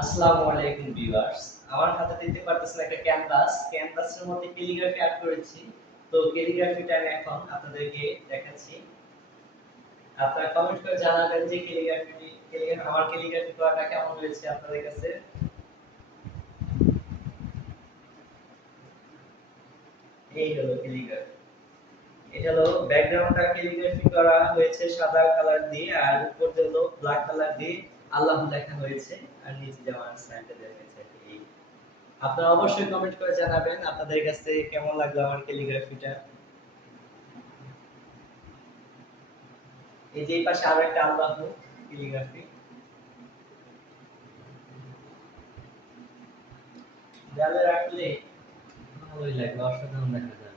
আসসালামু আলাইকুম ভিউয়ার্স। আমার হাতে দেখতে পারতেছেন একটা ক্যানভাস। ক্যানভাসের মধ্যে ক্যালিগ্রাফি আর্ট করেছি। তো ক্যালিগ্রাফিটা আমি এখন আপনাদেরকে দেখাচ্ছি। আপনারা কমেন্ট করে জানাবেন যে আমার ক্যালিগ্রাফি করাটা কেমন হয়েছে আপনাদের কাছে। এই হলো ক্যালিগ্রাফি। এটা হলো ব্যাকগ্রাউন্ডটা ক্যালিগ্রাফি করা হয়েছে সাদা কালার দিয়ে আর উপর দিয়ে হলো ব্ল্যাক কালার দিয়ে আল্লাহ লেখা হয়েছে আর নিচে যেমন সাইনটা দেওয়া হয়েছে এই। আপনারা অবশ্যই কমেন্ট করে জানাবেন আপনাদের কাছে কেমন লাগলো আমার ক্যালিগ্রাফিটা। এই যে এই পাশে আরো একটা আল্লাহ ক্যালিগ্রাফি দেয়ালে রাখলে ভালোই লাগবে, অসাধারণ দেখা যায়।